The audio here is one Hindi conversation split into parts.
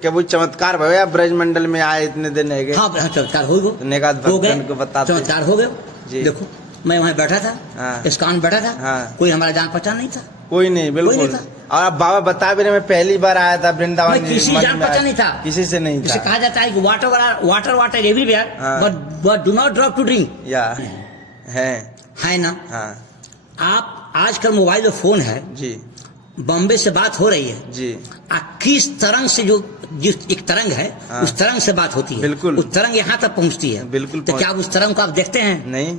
क्या वो चमत्कार भैया ब्रज मंडल में आए इतने दिन है हाँ चमत्कार हो गए, भक्त को बताते चमत्कार हो गए जी। देखो मैं वहाँ बैठा था, हाँ। इस्कॉन बैठा था, हाँ। कोई हमारा जान पहचान नहीं था, कोई नहीं, बिल्कुल नहीं था। और अब बाबा बता भी रहे मैं पहली बार आया था वृंदावन, किसी जान पहचान नहीं था, किसी से नहीं जिसे था। कहा जाता है कि वाटर वाटर एवरीवेयर हाँ। But do not drop to drink या है ना। हाँ आप आजकल मोबाइल में फोन है जी बॉम्बे से बात हो रही है जी, किस तरंग से जो जिस एक तरंग है हाँ। उस तरंग से बात होती है, बिल्कुल। उस तरंग यहाँ तक पहुँचती है, बिल्कुल तो क्या आप उस तरंग को आप देखते हैं? नहीं,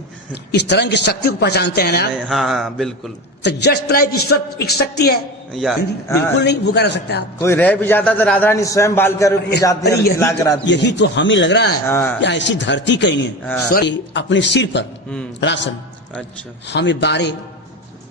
इस तरंग की शक्ति को पहचानते हैं ना आप? हाँ बिल्कुल। तो जस्ट लाइक ईश्वर एक शक्ति है या बिल्कुल नहीं वो कह सकते आप। कोई रह भी जाता तो राधा रानी स्वयं बाल का रूप में जाती है, खिला कर आती है। यही तो हमें लग रहा है हाँ। कि ऐसी धरती कहीं नहीं, हाँ। स्वर्ग अपने सिर पर राशन अच्छा हमें बारे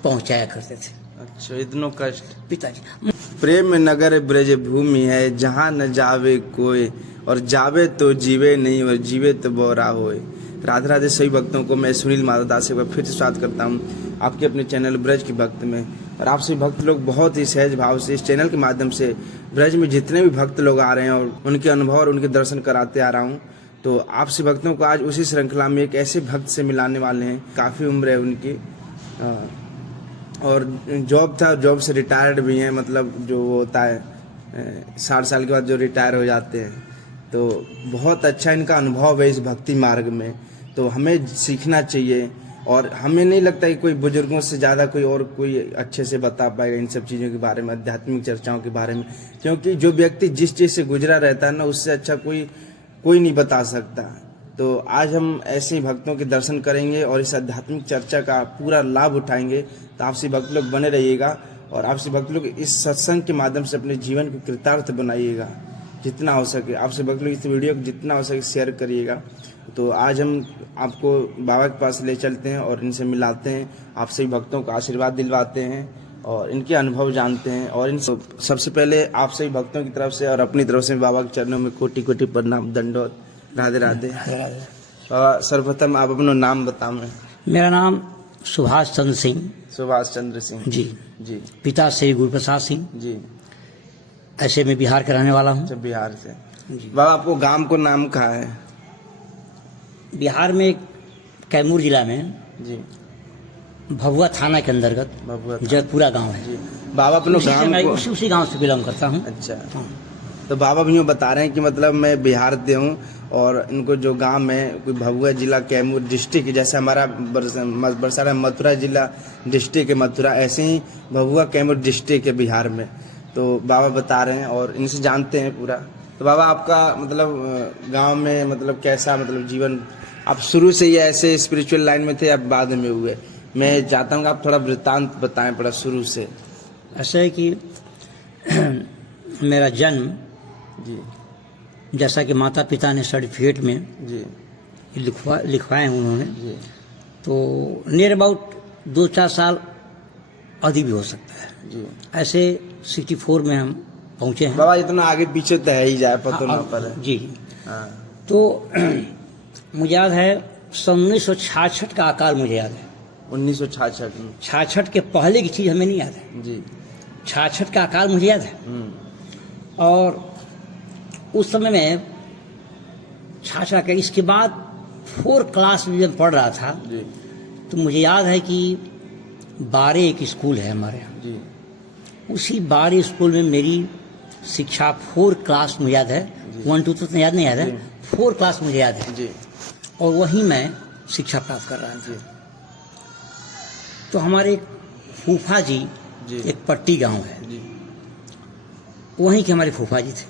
पहुंचाया करते थे। अच्छा, इतनो कष्ट। पिताजी प्रेम नगर ब्रज भूमि है जहाँ न जावे कोई, और जावे तो जीवे नहीं और जीवे तो बोरा होए। राधे राधे सभी भक्तों को मैं सुनील माधव दास एक बार फिर से स्वागत करता हूँ आपके अपने चैनल ब्रज के भक्त में। और आप सभी भक्त लोग बहुत ही सहज भाव से इस चैनल के माध्यम से ब्रज में जितने भी भक्त लोग आ रहे हैं और उनके अनुभव और उनके दर्शन कराते आ रहा हूँ। तो आप सभी भक्तों को आज उसी श्रृंखला में एक ऐसे भक्त से मिलाने वाले हैं, काफ़ी उम्र है उनकी और जॉब था, जॉब से रिटायर्ड भी हैं, मतलब जो होता है 60 साल के बाद जो रिटायर हो जाते हैं। तो बहुत अच्छा इनका अनुभव है इस भक्ति मार्ग में, तो हमें सीखना चाहिए। और हमें नहीं लगता कि कोई बुजुर्गों से ज़्यादा कोई और कोई अच्छे से बता पाएगा इन सब चीज़ों के बारे में, आध्यात्मिक चर्चाओं के बारे में, क्योंकि जो व्यक्ति जिस चीज़ से गुजरा रहता है ना उससे अच्छा कोई नहीं बता सकता। तो आज हम ऐसे भक्तों के दर्शन करेंगे और इस आध्यात्मिक चर्चा का पूरा लाभ उठाएंगे। तो आपसे भक्त लोग बने रहिएगा और आपसे भक्त लोग इस सत्संग के माध्यम से अपने जीवन को कृतार्थ बनाइएगा जितना हो सके। आपसे भक्त लोग इस वीडियो को जितना हो सके शेयर करिएगा। तो आज हम आपको बाबा के पास ले चलते हैं और इनसे मिलाते हैं, आप सभी भक्तों को आशीर्वाद दिलवाते हैं और इनके अनुभव जानते हैं। और इन सबसे पहले आप सभी भक्तों की तरफ से और अपनी तरफ से बाबा के चरणों में कोटि कोटि प्रणाम, दंडवत, राधे राधे। सर्वप्रथम आप अपना नाम बताओ। मेरा नाम सुभाष चंद्र सिंह। सुभाष चंद्र सिंह जी जी। पिता श्री गुरुप्रसाद सिंह जी। ऐसे मैं बिहार का रहने वाला हूँ। बिहार से बाबा, आपको गांव को नाम कहा है? बिहार में कैमूर जिला में जी, भभुआ थाना के अंतर्गत जयपुरा गांव है जी। बाबा अपने गांव को उसी गांव से बिलोंग करता हूँ। अच्छा हाँ। तो बाबा भी यूँ बता रहे हैं कि मतलब मैं बिहार से हूँ और इनको जो गांव में कोई भभुआ जिला कैमूर डिस्ट्रिक्ट, जैसे हमारा बरसाना मथुरा जिला डिस्ट्रिक्ट है मथुरा, ऐसे ही भभुआ कैमूर डिस्ट्रिक्ट है बिहार में। तो बाबा बता रहे हैं और इनसे जानते हैं पूरा। तो बाबा आपका मतलब गांव में मतलब कैसा मतलब जीवन, आप शुरू से ही ऐसे स्पिरिचुअल लाइन में थे या बाद में हुए? मैं चाहता हूँ कि आप थोड़ा वृत्तांत बताएं पड़ा शुरू से। ऐसा है कि मेरा जन्म जी, जैसा कि माता पिता ने सर्टिफिकेट में जी लिखवाए हैं उन्होंने, जी, तो नियर अबाउट 2-4 साल अधिक भी हो सकता है जी। ऐसे 64 में हम पहुंचे हैं। बाबा इतना आगे पीछे तो है ही जाए पता ना पर जी। हाँ। तो मुझे याद है 1966 का अकाल मुझे याद है। 1966 में 66 के पहले की चीज़ हमें नहीं याद है। जी। 66 का अकाल मुझे याद है। और उस समय में 66 का, इसके बाद 4 क्लास में जब पढ़ रहा था जी, तो मुझे याद है कि 12 एक स्कूल है हमारे यहाँ, जी, उसी 12 स्कूल में मेरी शिक्षा 4 क्लास मुझे याद है, 1-2 तो याद नहीं याद है, 4 क्लास मुझे याद है जी। और वहीं मैं शिक्षा प्राप्त कर रहा था। तो हमारे एक फूफा जी, एक पट्टी गांव है जी, वहीं के हमारे फूफा जी थे,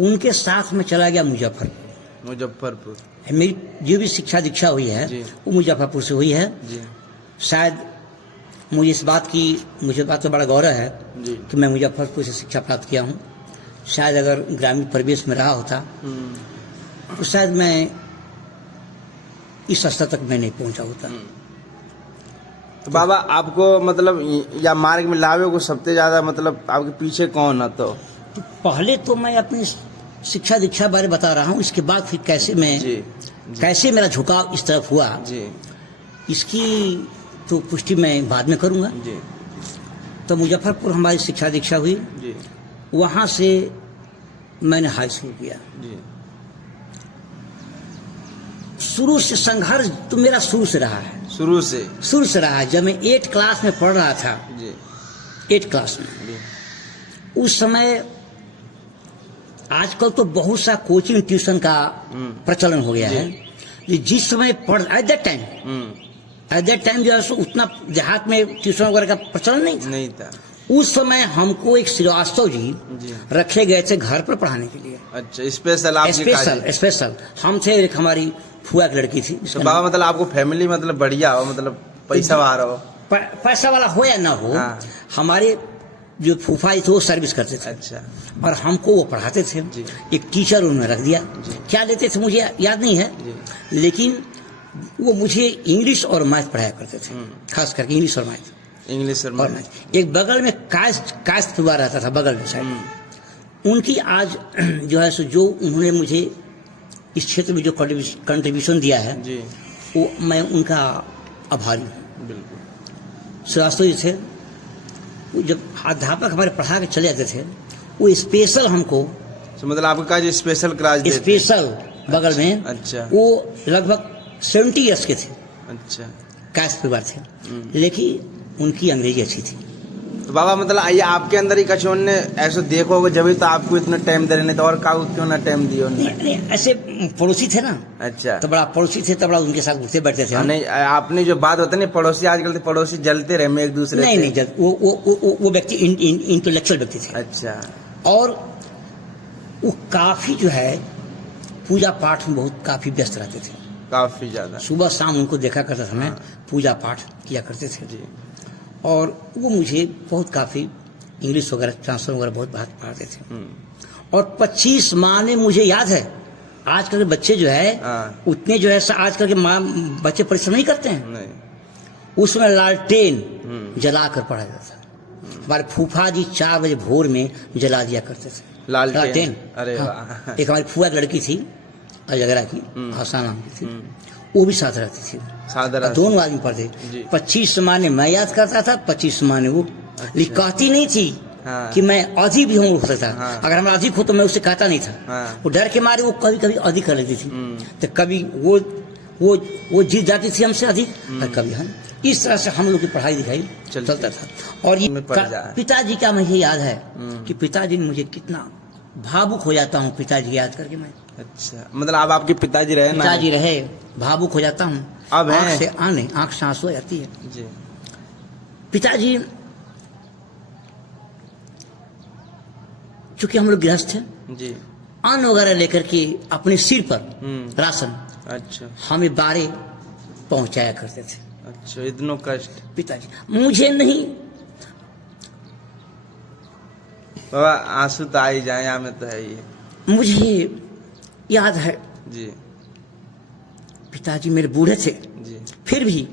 उनके साथ में चला गया मुजफ्फरपुर। मुजफ्फरपुर मेरी जो भी शिक्षा दीक्षा हुई है वो मुजफ्फरपुर से हुई है जी। शायद मुझे इस बात का बड़ा गौरव है जी। कि मैं मुजफ्फरपुर से शिक्षा प्राप्त किया हूँ। शायद अगर ग्रामीण परिवेश में रहा होता तो शायद मैं इस स्तर तक मैं नहीं पहुंचा होता। तो बाबा आपको मतलब या मार्ग में लावे को सबसे ज्यादा मतलब आपके पीछे कौन है? तो पहले तो मैं अपनी शिक्षा दीक्षा बारे बता रहा हूँ, इसके बाद फिर कैसे मेरा झुकाव इस तरफ हुआ जी, इसकी तो पुष्टि मैं बाद में करूँगा। जी। तो मुजफ्फरपुर हमारी शिक्षा दीक्षा हुई जी। वहाँ से मैंने हाई स्कूल किया। जी शुरू से संघर्ष तो मेरा शुरू से रहा है, शुरू से रहा है। जब मैं 8 क्लास में पढ़ रहा था, जी 8 क्लास में, जी उस समय आजकल तो बहुत सा कोचिंग ट्यूशन का प्रचलन हो गया है। कि जिस समय पढ़ एट दैट टाइम जो है सो उतना देहात में ट्यूशन वगैरह का प्रचलन नहीं था। उस समय हमको एक श्रीवास्तव जी रखे गए थे घर पर पढ़ाने के लिए। अच्छा, स्पेशल हम थे। एक हमारी फुआ की लड़की थी। तो बाबा मतलब आपको फैमिली मतलब बढ़िया हो, मतलब पैसा वाला हो, पैसा वाला हो या ना हो, हाँ। हमारे जो फूफा थे वो सर्विस करते थे। अच्छा। और हमको वो पढ़ाते थे। एक टीचर उन्होंने रख दिया। क्या देते थे मुझे याद नहीं है, लेकिन वो मुझे इंग्लिश और मैथ पढ़ाया करते थे, खास करके इंग्लिश और मैथ। एक बगल में कास्ट हुआ रहता था, बगल में साइड। उनकी आज जो है सो जो उन्होंने मुझे इस क्षेत्र में जो कंट्रीब्यूशन दिया है, वो मैं उनका आभारी हूँ। बिल्कुल। श्रीवास्तव जी थे, वो जब अध्यापक हमारे पढ़ा के चले जाते थे, वो स्पेशल हमको, मतलब आपका जो स्पेशल क्लास स्पेशल बगल में। अच्छा। वो लगभग 70 ईयर्स के थे। अच्छा। कास्ट परिवार थे, लेकिन उनकी अंग्रेजी अच्छी थी। तो बाबा मतलब आइए आपके अंदर ही कछोन ने ऐसा देखो होगा, जब तो आपको इतना टाइम दे रहे, नहीं तो और का क्यों ना टाइम दियो? नहीं, ऐसे पड़ोसी थे ना। अच्छा। तो बड़ा पड़ोसी थे, तो बड़ा उनके साथ उठते बैठते थे। नहीं, आपने जो बात होता है पड़ोसी, आजकल तो पड़ोसी जलते रहे में एक दूसरे। नहीं, वो व्यक्ति इंटेलेक्चुअल व्यक्ति थे। अच्छा। और वो काफी जो है पूजा पाठ में बहुत काफी व्यस्त रहते थे, काफी ज्यादा। सुबह शाम उनको देखा करता था मैं, पूजा पाठ किया करते थे जी। और वो मुझे बहुत काफी इंग्लिश वगैरह ट्रांसफर वगैरह बहुत बात पढ़ाते थे। और 25 माह मुझे याद है, आजकल के बच्चे जो है उतने जो है आजकल के बच्चे परिश्रम नहीं करते हैं। नहीं। उसमें लालटेन जलाकर पढ़ा जाता था। हमारे फूफा जी 4 बजे भोर में जला दिया करते थे लालटेन। अरे वाह। एक हमारी फुआ लड़की थी अजगरा की, आशा नाम की थी, वो भी साथ रहती थी। दोनों आदमी पढ़ते। 25 माने मैं याद करता था, 25 माने वो। अच्छा। कहती नहीं थी कि मैं अधिक भी हो सकता था। अगर हमारा अधिक हो तो मैं उससे कहता नहीं था। वो डर के मारे वो कभी कभी अधिक कर लेती थी। तो कभी वो जीत जाती थी हमसे अधिक, और कभी हम। इस तरह से हम लोग की पढ़ाई लिखाई चलता था। और ये पिताजी का मुझे याद है कि पिताजी ने मुझे कितना भावुक हो जाता हूँ पिताजी याद करके मैं। अच्छा, मतलब आप आपके पिताजी रहे ना? पिताजी रहे, भावुक हो जाता हूँ। अब आँख से आँख से आंसू आती है जी। पिताजी, चूंकि हम लोग गृहस्थ थे जी, अन्न वगैरह लेकर के अपने सिर पर राशन, अच्छा, हमें बारे पहुंचाया करते थे। अच्छा, इतना कष्ट पिताजी। मुझे नहीं बाबा, आंसू तो आ ही जाए, यहाँ में तो है ही। मुझे याद है जी, पिताजी मेरे बूढ़े थे जी, फिर भी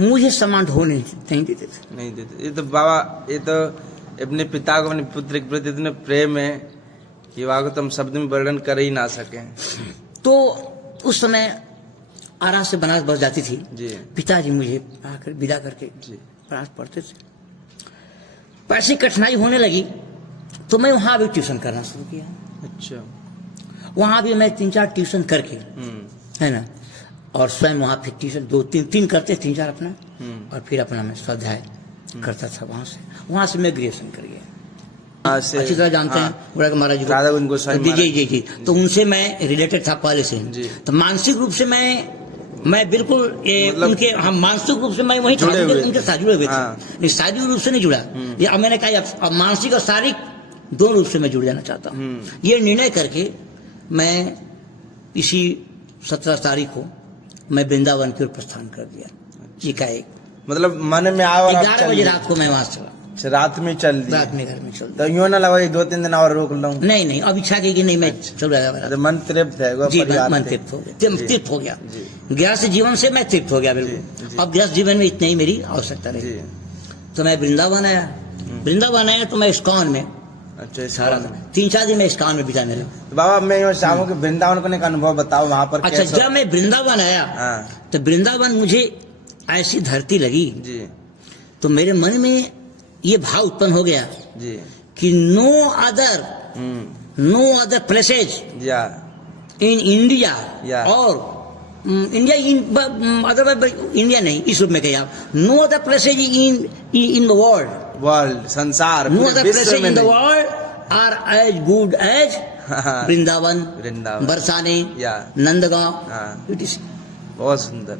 मुझे सामान ढोने नहीं देते थे। नहीं देते। ये तो बाबा, ये तो अपने पिता को अपने पुत्र के प्रति इतने प्रेम है कि वहाँ को तुम शब्द में वर्णन कर ही ना सके। तो उस समय आरा से बनारस बस जाती थी जी। पिताजी मुझे आकर विदा करके बनारस पढ़ते थे। पैसे कठिनाई होने लगी तो मैं वहां भी ट्यूशन करना शुरू किया। अच्छा। वहां भी मैं 3-4 ट्यूशन करके, है ना, और स्वयं वहां फिर ट्यूशन 2-3 करते, 3-4 अपना, और फिर अपना मैं स्वाध्याय करता था। वहां से मैं ग्रेजुएशन कर गया। अच्छी तरह जानते हैं महाराज जी। जी। तो उनसे मैं रिलेटेड था पहले से। तो मानसिक रूप से मैं बिल्कुल उनके, हम मानसिक रूप से मैं वही उनके साथ जुड़े हुए थे। शारीरिक रूप से नहीं जुड़ा। अब मैंने कहा मानसिक और शारीरिक दोनों रूप से मैं जुड़ जाना चाहता हूँ। ये निर्णय करके मैं इसी 17 तारीख को मैं वृंदावन की ओर प्रस्थान कर दिया। एकाएक, मतलब मन में आया। 11 बजे रात को मैं वहां चला। रात में चल दिया? रात में घर में चल। तो यूँ ना लगा 2-3 दिन और रोक लूं? नहीं, अब इच्छा की कि नहीं, मैं चल रहा। मन तृप्त है जी, मन तृप्त हो गया। गृहस्थ जीवन से मैं तृप्त हो गया बिल्कुल। अब गृहस्थ जीवन में इतनी ही मेरी आवश्यकता रही। तो मैं वृंदावन आया तो मैं इस्कॉन में, अच्छा, सारा 3-4 दिन में इस्कॉन में बिताने लगा। तो बाबा मैं ये चाहूँ कि वृंदावन को एक अनुभव बताओ वहाँ पर। अच्छा, जब मैं वृंदावन आया तो वृंदावन मुझे ऐसी धरती लगी जी, तो मेरे मन में ये भाव उत्पन्न हो गया जी कि नो अदर प्लेसेज या इन इंडिया Yeah. और इंडिया अदर इंडिया नहीं, इस रूप में कहिए आप, no other places in the world, world संसार नो पूरे अदर विश्व प्लेसेज में इन द नहीं। World are as good as Vrindavan, Vrindavan. बरसाने, Yeah. नंदगांव। हाँ। It is- बहुत सुंदर,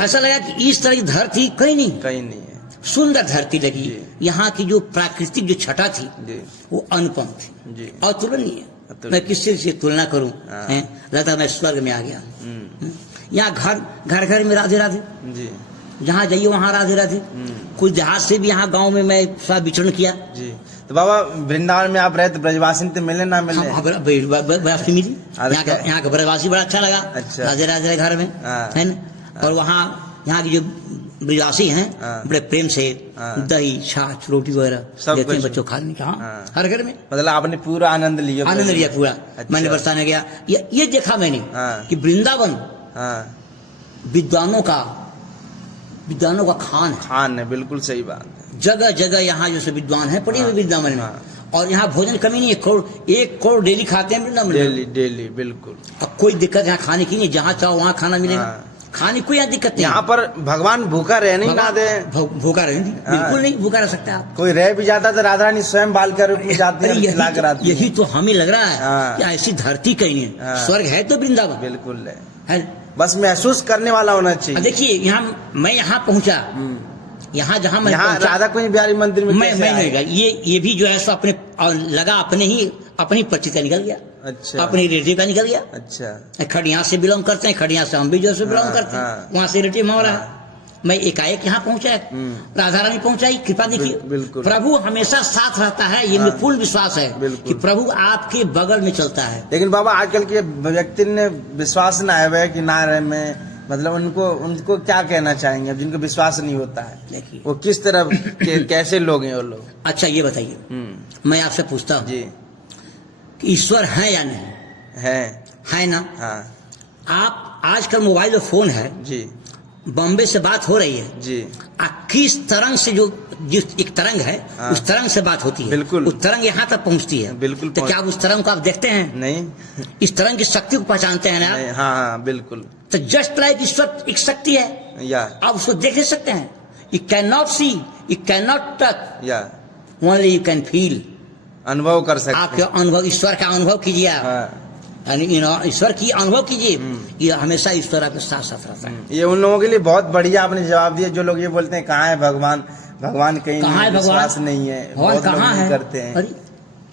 ऐसा लगा कि इस तरह की धरती कहीं नहीं, कहीं नहीं है। सुंदर धरती लगी। जी। यहाँ की जो प्राकृतिक जो छटा थी जी वो अनुपम थी, जी अतुलनीय। अतुलनीय। मैं किससे से तुलना करूं? हाँ। हैं? लगता है मैं स्वर्ग में आ गया। हम्म, यहाँ घर घर में राधे राधे, जी जहाँ जाइए वहाँ राधे राधे। कुछ जहाज से भी यहाँ गांव में मैं थोड़ा विचरण किया। जी। तो बाबा वृंदावन में आप रहे तो ब्रजवासी से मिले ना मिले? ब्रजवासी मिली, अरे यहाँ का ब्रजवासी बड़ा अच्छा लगा। अच्छा। राधे राधे घर में, हाँ। है ना। और वहाँ यहाँ की जो ब्रजवासी हैं हाँ। बड़े प्रेम से हाँ। दही छाछ रोटी वगैरह सब देते हैं कुछ। बच्चों खाने का। हाँ, हाँ। हर घर में मतलब आपने पूरा आनंद लिया? आनंद लिया पूरा। अच्छा। मैंने बरसाने गया, ये देखा मैंने हाँ। कि वृंदावन हाँ, विद्वानों का खान है। खान है, बिल्कुल सही बात है। जगह जगह यहाँ जो से विद्वान है पड़े हुए हाँ। वृंदावन में। हाँ। और यहाँ भोजन कमी नहीं है, एक करोड़ डेली खाते हैं वृंदावन में। डेली डेली बिल्कुल। अब कोई दिक्कत यहाँ खाने की नहीं, जहाँ चाहो वहाँ खाना मिलेगा। हाँ। खाने कोई यहाँ दिक्कत नहीं। यहाँ पर भगवान भूखा रहने ही ना दे। भूखा रहे बिल्कुल नहीं भूखा रह सकता आप। कोई रह भी जाता तो राधा रानी स्वयं बाल कर रूप में जाती अरे है, खिला कर आती है। यही तो हमें लग रहा है हाँ। कि ऐसी धरती कहीं नहीं है। हाँ। स्वर्ग है तो वृंदावन बिल्कुल है। बस महसूस करने वाला होना अब चाहिए। देखिए मैं यहाँ पहुंचा, यहाँ जहाँ मैं यहाँ पहुंचा, राधा कुंज बिहारी मंदिर में मैं कैसे नहीं आए? गया। ये भी जो है सो लगा अपनी परिचित का निकल गया, अच्छा अपनी रिलेटिव का निकल गया। अच्छा खड़िया से बिलोंग करते हैं, खड़िया से हम भी जो है बिलोंग हाँ, करते हैं, हाँ। वहाँ से रिलेटिव हमारा है। हाँ। मैं एकाएक यहाँ पहुंचा, राधा रानी पहुंचाई, कृपा देखिए। बिल्कुल। प्रभु हमेशा साथ रहता है, ये मुझे पूर्ण विश्वास है बिल्कुल। कि प्रभु आपके बगल में चलता है। लेकिन बाबा आजकल के व्यक्ति ने विश्वास न आया है कि ना रहे में, मतलब उनको क्या कहना चाहेंगे अब जिनको विश्वास नहीं होता है? देखिए वो किस तरह के कैसे लोग हैं वो लोग? अच्छा ये बताइए, मैं आपसे पूछता हूँ जी कि ईश्वर है या नहीं? है ना। हाँ आप आजकल मोबाइल और फोन है, जी बॉम्बे से बात हो रही है, जी किस तरंग से जिस एक तरंग है, हाँ। उस तरंग से बात होती है। बिल्कुल। उस तरंग यहाँ तक पहुँचती है। बिल्कुल तो क्या आप उस तरंग को आप देखते हैं? नहीं इस तरंग की शक्ति को पहचानते हैं ना आप? नहीं, हाँ हाँ बिल्कुल। तो जस्ट लाइक ईश्वर एक शक्ति है, या आप उसको देख नहीं सकते हैं। You can not see, you can not touch, या ओनली यू कैन फील। अनुभव कर सकते आपके अनुभव, ईश्वर का अनुभव कीजिए आप। हाँ। यानी ईश्वर की अनुभव कीजिए, ये हमेशा ईश्वर आपके साथ साथ रहता है। ये उन लोगों के लिए बहुत बढ़िया आपने जवाब दिया जो लोग ये बोलते हैं कहाँ है भगवान, भगवान कहीं कहाँ है नहीं, भगवान? विश्वास नहीं है, भगवान बहुत लोग कहाँ नहीं है? करते हैं। अरे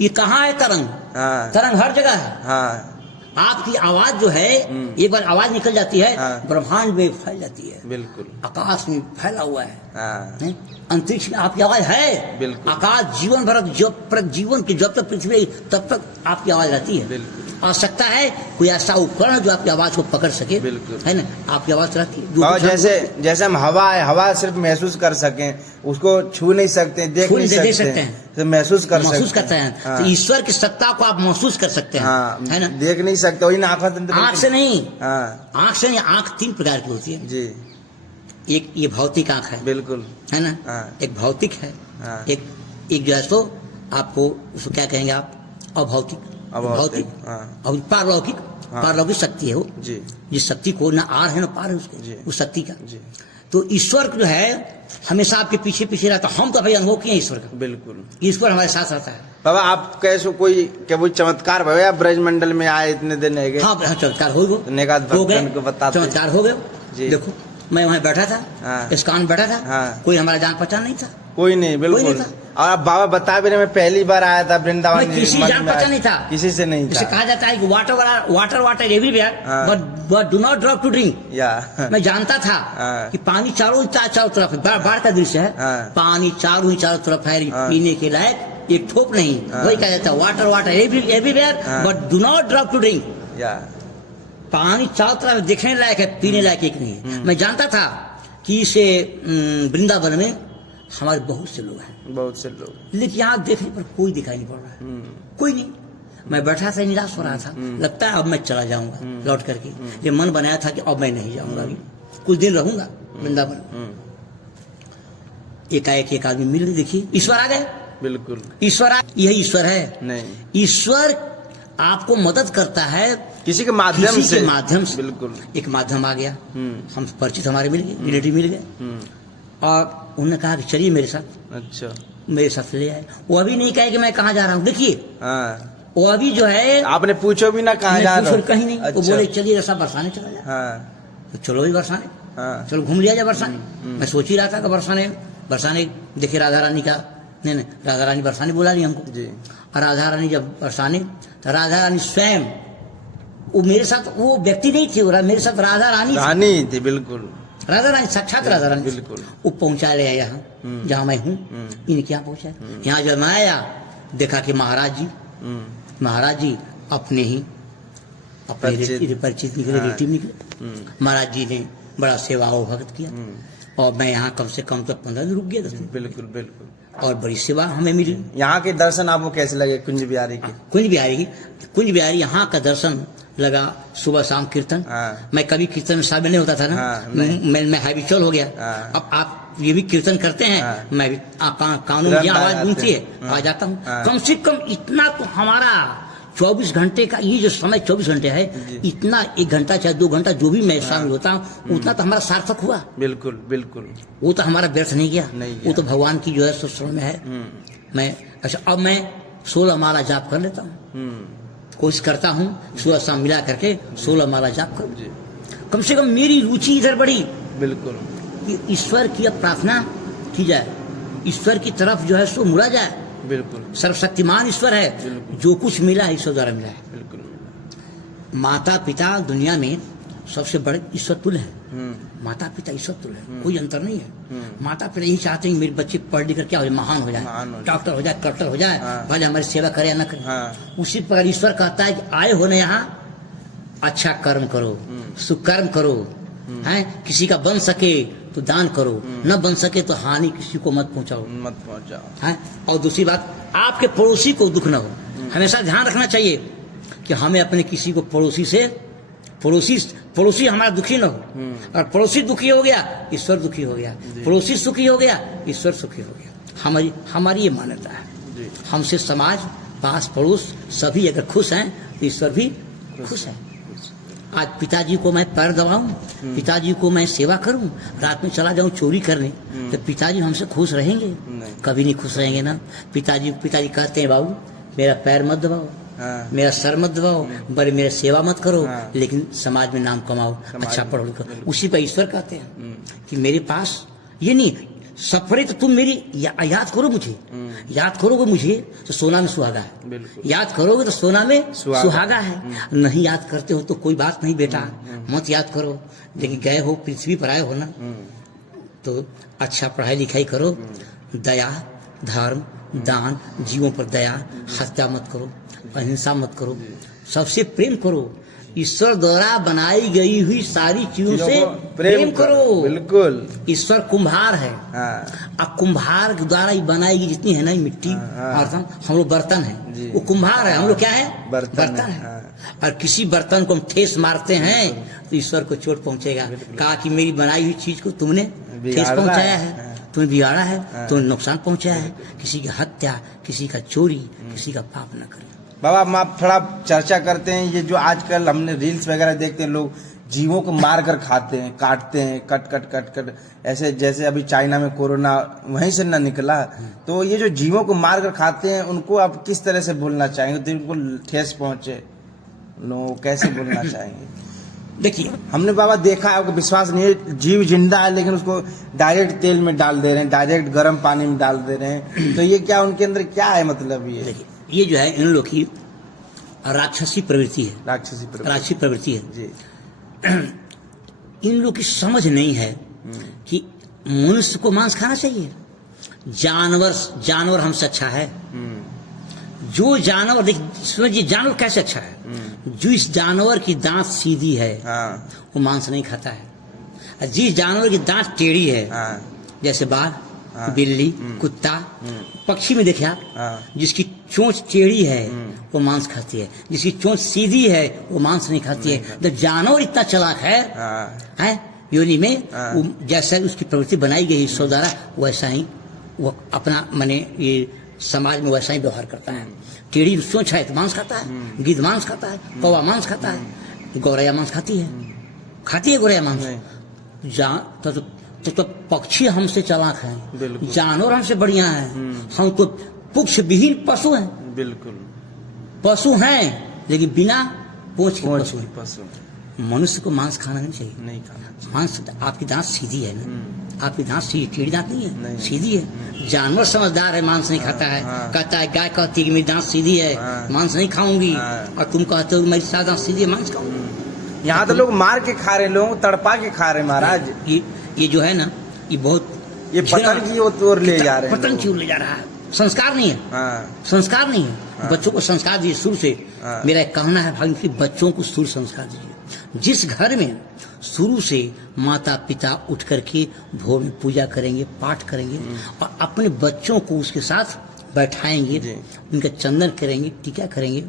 ये कहाँ है तरंग? हाँ तरंग हर जगह है। हाँ आपकी आवाज जो है, एक बार आवाज निकल जाती है, हाँ। ब्रह्मांड में फैल जाती है, बिल्कुल। आकाश में फैला हुआ है, हाँ हैं? अंतरिक्ष में आपकी आवाज है। बिल्कुल। आकाश जीवन भर जीवन की जब तक पृथ्वी है, तब तक आपकी आवाज रहती है। बिल्कुल। आवश्यकता है कोई ऐसा उपकरण जो आपकी आवाज को पकड़ सके, बिल्कुल। है ना। आपकी आवाज रहती है। और जैसे हम हवा है, हवा सिर्फ महसूस कर सकें, उसको छू नहीं सकते, देख नहीं सकते हैं, तो महसूस करते हैं। हाँ। तो ईश्वर की सत्ता को आप महसूस कर सकते हैं, हाँ, है ना। देख नहीं सकते, वही ना आँख से नहीं, हाँ आँख से नहीं। आँख 3 प्रकार की होती है। जी एक ये भौतिक आँख है, बिल्कुल, है ना। हाँ। एक भौतिक है, हाँ। एक जो है सो आपको उसको क्या कहेंगे आप, अभौतिक, अभौतिक, हाँ। और पारलौकिक, हाँ। पारलौकिक शक्ति है वो, जी जिस शक्ति को ना आर है ना पार है जी। उसके, उस शक्ति का। जी तो ईश्वर जो है हमेशा आपके पीछे पीछे रहता। हम तो भाई अनुभव किए ईश्वर का, बिल्कुल। ईश्वर हमारे साथ रहता है। बाबा आप कैसे कोई चमत्कार भैया ब्रज मंडल में आए इतने दिन है हाँ चमत्कार हो गए को बताते चमत्कार हो गए। जी। देखो मैं वहाँ बैठा था, हाँ। इस्कॉन बैठा था, हाँ। कोई हमारा जान पहचान नहीं था, कोई नहीं, बिल्कुल। कोई नहीं था। और आप बाबा बता भी रहे, मैं पहली बार आया था वृंदावन, मैं किसी मठ जान में पहचान नहीं था, किसी से नहीं जिसे था। कहा जाता है कि वाटर एवरीवेयर, हाँ। But do not drop to drink. या मैं जानता था हाँ। कि पानी चारों तरफ है, बाढ़ का दृश्य है, हाँ। पानी चारों तरफ है, हाँ। पीने के लायक एक ठोप नहीं। हाँ। वही कहा जाता है वाटर एवरीवेयर, हाँ। But do not drop to drink. या पानी चारों तरफ देखने लायक है, पीने लायक एक नहीं है। मैं जानता था कि इसे वृंदावन में हमारे बहुत से लोग हैं, बहुत से लोग, लेकिन यहाँ देखने पर कोई दिखाई नहीं पड़ रहा है, कोई नहीं। मैं बैठा था, निराश हो रहा था, लगता है अब मैं चला जाऊंगा लौट करके। ये मन बनाया था कि अब मैं नहीं जाऊंगा, अभी कुछ दिन रहूंगा वृंदावन। एकाएक एक आदमी मिल, देखिए ईश्वर आ गए। बिल्कुल। ईश्वर यह ईश्वर है नहीं, ईश्वर आपको मदद करता है किसी के माध्यम किसी से, के माध्यम से। बिल्कुल। एक माध्यम आ गया, हम परिचित हमारे मिल गए, रिलेटिव मिल गए, और उन्होंने कहा कि चलिए मेरे साथ। अच्छा, मेरे साथ ले आए। वो अभी नहीं कहे कि मैं कहाँ जा रहा हूँ, देखिए हाँ, वो अभी जो है आपने पूछो भी ना कहाँ जा रहा हो? कहीं नहीं। अच्छा। वो बोले चलिए रसा बरसाने चला जाए। हाँ, तो चलो भी बरसाने, हाँ, चलो घूम लिया जाए बरसाने। मैं सोच ही रहा था कि बरसाने देखिए राधा रानी का, नहीं राधा रानी बरसाने बुला ली हमको जी। और राधा रानी जब बरसाने तो राधा रानी स्वयं, वो मेरे साथ, वो व्यक्ति नहीं थे, वो मेरे साथ राधा रानी थी, बिल्कुल राधा रानी, साक्षात राधा रानी, बिल्कुल। वो पहुंचा ले आया यहाँ जहाँ मैं हूँ, इनके यहाँ पहुंचा। यहाँ जब मैं आया देखा कि महाराज जी अपने ही परिचित निकले, रिलेटिव निकले। महाराज जी ने बड़ा सेवा और भक्त किया, और मैं यहाँ कम से कम तो 15 दिन रुक गया, 10 दिन। बिल्कुल बिल्कुल। और बड़ी सेवा हमें मिली। यहाँ के दर्शन आपको कैसे लगे कुंज बिहारी के? कुंज बिहारी यहाँ का दर्शन लगा, सुबह शाम कीर्तन। हाँ। मैं कभी कीर्तन में शामिल नहीं होता था ना। हाँ, मैं हैबिचुअल हो गया। हाँ। अब आप ये भी कीर्तन करते हैं। हाँ। मैं भी कानून की आवाज गूंजती है, हाँ। आ जाता हूँ। हाँ। कम से कम इतना तो हमारा 24 घंटे का ये जो समय 24 घंटे है, इतना 1 घंटा चाहे 2 घंटा जो भी मैं शामिल होता हूँ, उतना तो हमारा सार्थक हुआ। बिल्कुल बिल्कुल। वो तो हमारा व्यर्थ नहीं गया, वो तो भगवान की जो है सुश्रण में है। मैं अच्छा, अब मैं 16 माला जाप कर लेता हूँ, कोशिश करता हूँ सुबह शाम मिला करके 16 माला जाप करूँ। कम से कम मेरी रुचि इधर बढ़ी, बिल्कुल, कि ईश्वर की अब प्रार्थना की जाए, ईश्वर की तरफ जो है सो मुड़ा जाए। बिल्कुल। सर्वशक्तिमान ईश्वर है, जो कुछ मिला है ईश्वर द्वारा मिला है। बिल्कुल। माता पिता दुनिया में सबसे बड़े ईश्वर तुल्य है। माता पिता ईश्वर तुल्य है, कोई अंतर नहीं है। माता पिता यही चाहते हैं मेरे बच्चे पढ़ लिख कर क्या हो जाए, महान हो जाए, डॉक्टर हो जाए, कलेक्टर हो जाए, भले हमारी सेवा करे या न करे। उसी प्रकार ईश्वर कहता है कि आए होने यहाँ अच्छा कर्म करो, सुकर्म करो, है किसी का बन सके तो दान करो, न बन सके तो हानि किसी को मत पहुंचाओ, है। और दूसरी बात, आपके पड़ोसी को दुख न हो। हमेशा ध्यान रखना चाहिए कि हमें अपने किसी को पड़ोसी हमारा दुखी न हो। और पड़ोसी दुखी हो गया, ईश्वर दुखी हो गया। पड़ोसी सुखी हो गया, ईश्वर सुखी हो गया। हमारी ये मान्यता है। हमसे समाज, पास पड़ोस सभी अगर खुश हैं तो ईश्वर भी खुश है। आज पिताजी को मैं पैर दबाऊं, पिताजी को मैं सेवा करूं, रात में चला जाऊं चोरी करने, तो पिताजी हमसे खुश रहेंगे? कभी नहीं खुश रहेंगे ना। पिताजी कहते हैं बाबू मेरा पैर मत दबाओ, मेरा सर मत दबाओ, बड़े मेरा सेवा मत करो, लेकिन समाज में नाम कमाओ, अच्छा पढ़ो लिखो। उसी पर ईश्वर कहते हैं कि मेरे पास ये नहीं सफरे, तो तुम मेरी याद करो मुझे, याद करोगे मुझे तो सोना में सुहागा है, याद करोगे तो सोना में सुहागा है। नहीं याद करते हो तो कोई बात नहीं बेटा, मत याद करो। लेकिन गए हो पृथ्वी पर आए हो ना, तो अच्छा पढ़ाई लिखाई करो, दया धर्म दान, जीवों पर दया, हत्या मत करो, अहिंसा मत करो, सबसे प्रेम करो। ईश्वर द्वारा बनाई गई हुई सारी चीजों से प्रेम करो। बिल्कुल। ईश्वर कुम्हार है। अब कुम्हार द्वारा ही बनाई गई जितनी है ना मिट्टी, हम लोग बर्तन है, वो कुम्हार है, हम लोग क्या है, बर्तन है। और किसी बर्तन को हम ठेस मारते हैं तो ईश्वर को चोट पहुंचेगा। कहा कि मेरी बनाई हुई चीज को तुमने ठेस पहुंचाया है, तुम्हें बिगाड़ा है, तुम्हें नुकसान पहुंचाया है। किसी की हत्या, किसी का चोरी, किसी का पाप न करें। बाबा हम आप थोड़ा चर्चा करते हैं, ये जो आजकल हमने रील्स वगैरह देखते हैं, लोग जीवों को मार कर खाते हैं, काटते हैं, कट ऐसे, जैसे अभी चाइना में कोरोना वहीं से ना निकला। तो ये जो जीवों को मार कर खाते हैं, उनको आप किस तरह से बोलना चाहेंगे? तो उनको ठेस पहुंचे, लोग कैसे बोलना चाहेंगे? देखिए हमने बाबा देखा है, आपको विश्वास नहीं है, जीव जिंदा है लेकिन उसको डायरेक्ट तेल में डाल दे रहे हैं, डायरेक्ट गर्म पानी में डाल दे रहे हैं। तो ये क्या उनके अंदर क्या है, मतलब ये जो है इन लोग की राक्षसी प्रवृत्ति है, राक्षसी प्रवृत्ति है जी। इन लोग की समझ नहीं है कि मनुष्य को मांस खाना चाहिए। जानवर हमसे अच्छा है। जो जानवर, देखिए जानवर कैसे अच्छा है, जो इस जानवर की दांत सीधी है वो मांस नहीं खाता है। जिस जानवर की दांत टेढ़ी है, जैसे बाघ, बिल्ली, कुत्ता, पक्षी में देखिए आप, जिसकी चोंच टेढ़ी है वो मांस खाती है, जिसकी चोंच सीधी है वो मांस नहीं खाती है। तो जानवर इतना चालाक है योनि में, जैसा उसकी प्रवृत्ति बनाई गई ईश्वर द्वारा, वैसा ही वो अपना माने ये समाज में वैसा ही व्यवहार करता है। टेढ़ी सोच है तो मांस खाता है, गिद्ध मांस खाता है, कौवा मांस खाता है, गौरैया मांस खाती है, खाती है गौरैया मांस। तो पक्षी हमसे चालाक हैं, जानवर हमसे बढ़िया हैं, हम तो पुच्छ विहीन पशु हैं। बिल्कुल पशु हैं लेकिन बिना पूंछ के पशु पशु। मनुष्य को मांस खाना नहीं चाहिए। नहीं खाना। मांस आपकी दांत सीधी है ना, आपकी दांत सीधी, टेढ़ी दांत नहीं है, सीधी है। जानवर समझदार है, मांस नहीं खाता है। कहता है, गाय कहती है कि मेरी दांत सीधी है, मांस नहीं खाऊंगी, और तुम कहते हो मेरी दांत सीधी है, मांस खाऊंगी। यहाँ तो लोग मार के खा रहे, लोगों को तड़पा के खा रहे महाराज। ये जो है ना, ये बहुत ये पतन की ओर ले जा रहे हैं, पतन की ओर ले जा रहा है। संस्कार नहीं है, संस्कार नहीं है। बच्चों को संस्कार दीजिए शुरू से। मेरा एक कहना है भाई कि बच्चों को शुरू संस्कार दीजिए। जिस घर में शुरू से माता पिता उठ करके भोर में पूजा करेंगे, पाठ करेंगे, और अपने बच्चों को उसके साथ बैठाएंगे, उनका चंदन करेंगे, टीका करेंगे,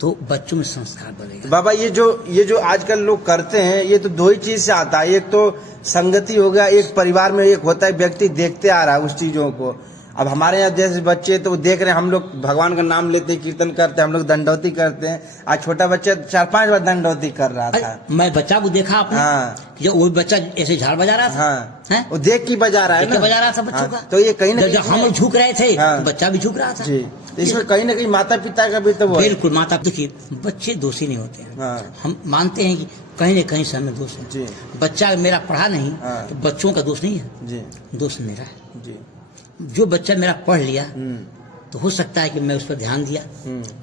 तो बच्चों में संस्कार बढ़ेगा। बाबा ये जो आजकल लोग करते हैं, ये तो दो ही चीज से आता है। एक तो संगति हो गया, एक परिवार में एक होता है व्यक्ति देखते आ रहा है उस चीजों को। अब हमारे यहाँ जैसे बच्चे तो देख रहे हैं, हम लोग भगवान का नाम लेते, कीर्तन करते हैं, हम लोग दंडौती करते हैं। आज छोटा बच्चा 4-5 बार दंडौती कर रहा था। मैं बच्चा को देखा आपने, जो वो बच्चा ऐसे झाड़ बजा रहा था, वो देख के बजा रहा है ना, बजा रहा था बच्चों का। तो ये कहीं ना कहीं जब हम लोग झुक रहे थे तो बच्चा भी झुक रहा था जी। इसमें कहीं ना कहीं माता पिता का भी तो वो बिल्कुल। माता देखिए, बच्चे दोषी नहीं होते हैं। हम मानते हैं कि कहीं न कहीं से हमें दोष है। बच्चा मेरा पढ़ा नहीं तो बच्चों का दोष नहीं है, दोष मेरा है जी। जो बच्चा मेरा पढ़ लिया तो हो सकता है कि मैं उस पर ध्यान दिया,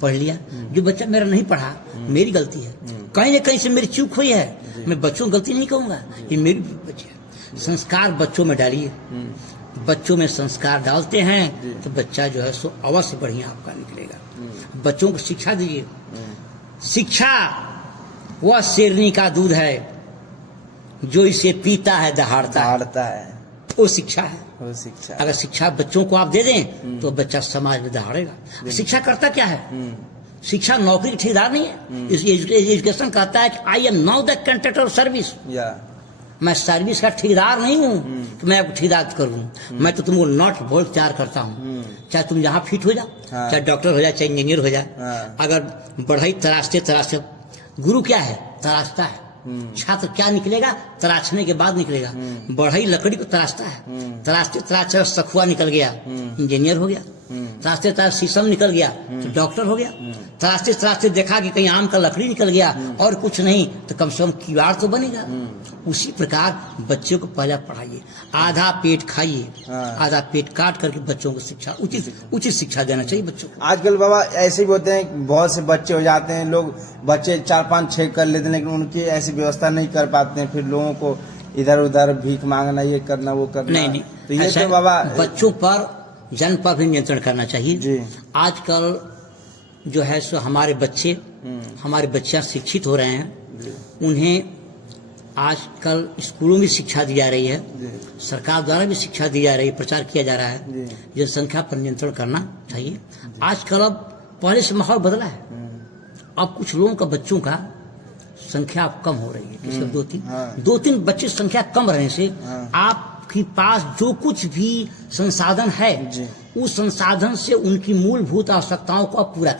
पढ़ लिया। जो बच्चा मेरा नहीं पढ़ा, मेरी गलती है, कहीं न कहीं से मेरी चूक हुई है। मैं बच्चों की गलती नहीं कहूंगा, ये मेरी बच्चे है। संस्कार बच्चों में डालिए, बच्चों में संस्कार डालते हैं तो बच्चा जो है सो अवश्य बढ़िया आपका निकलेगा। बच्चों को शिक्षा दीजिए। शिक्षा वह शेरनी का दूध है जो इसे पीता है दहाड़ता है, वो शिक्षा है। वो शिक्षा, अगर शिक्षा बच्चों को आप दे दें तो बच्चा समाज में दहाड़ेगा। शिक्षा करता क्या है? शिक्षा नौकरी का ठेकेदार नहीं है। एजुकेशन कहता है कि I am now the contractor of service. मैं सर्विस का ठेकेदार नहीं हूँ कि मैं आपको ठेकेदार करूँ। मैं तो तुमको नॉट बोल्ट तैयार करता हूँ, चाहे तुम यहाँ फिट हो जाओ, चाहे डॉक्टर हो जाए, चाहे इंजीनियर हो जाए। अगर बढ़ई तराशते गुरु क्या है? तराशता है। छात्र क्या निकलेगा? तराशने के बाद निकलेगा। बढ़ई लकड़ी को तराशता है, तराशते सखुआ निकल गया, इंजीनियर हो गया। तराशते शीशम निकल गया तो डॉक्टर हो गया। तराशते देखा कि कहीं आम का लकड़ी निकल गया और कुछ नहीं तो कम से कम किवाड़ तो बनेगा। उसी प्रकार बच्चों को पहले पढ़ाइए, आधा पेट खाइए, आधा पेट काट करके बच्चों को शिक्षा, उचित शिक्षा देना चाहिए बच्चों को। आजकल बाबा ऐसे भी होते हैं, बहुत से बच्चे हो जाते हैं, लोग बच्चे 4-5-6 कर लेते हैं, लेकिन उनकी ऐसी व्यवस्था नहीं कर पाते हैं। फिर लोगों को इधर उधर भीख मांगना, ये करना वो करना। नहीं तो ये तो बाबा बच्चों पर जन पर भी नियंत्रण करना चाहिए। आजकल जो है सो हमारे बच्चियां शिक्षित हो रहे हैं, उन्हें आजकल स्कूलों में शिक्षा दी जा रही है, सरकार द्वारा भी शिक्षा दी जा रही है, प्रचार किया जा रहा है। जनसंख्या पर नियंत्रण करना चाहिए। आजकल अब पहले से माहौल बदला है। अब कुछ लोगों का बच्चों का संख्या अब कम हो रही है, किसी 2-3 बच्चे संख्या कम रहने से आपके पास जो कुछ भी संसाधन है उस संसाधन से उनकी मूलभूत आवश्यकताओं को आप पूरा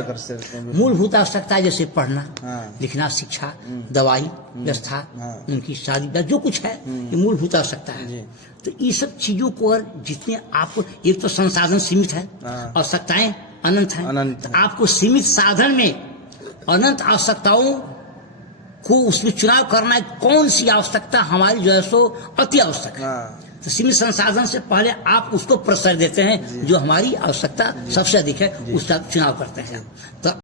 कर सकते हैं। मूलभूत आवश्यकता जैसे पढ़ना, लिखना, शिक्षा, दवाई व्यवस्था, उनकी शादी, जो कुछ है ये मूलभूत आवश्यकता है। तो ये सब चीजों को अगर जितने आपको, एक तो संसाधन सीमित है, आवश्यकताएं अनंत हैं, तो आपको सीमित साधन में अनंत आवश्यकताओं को उसमें चुनाव करना है, कौन सी आवश्यकता हमारी जो है सो अति आवश्यक है। तो सीमित संसाधन से पहले आप उसको प्रश्रय देते हैं, जो हमारी आवश्यकता सबसे अधिक है उसका चुनाव करते हैं। तो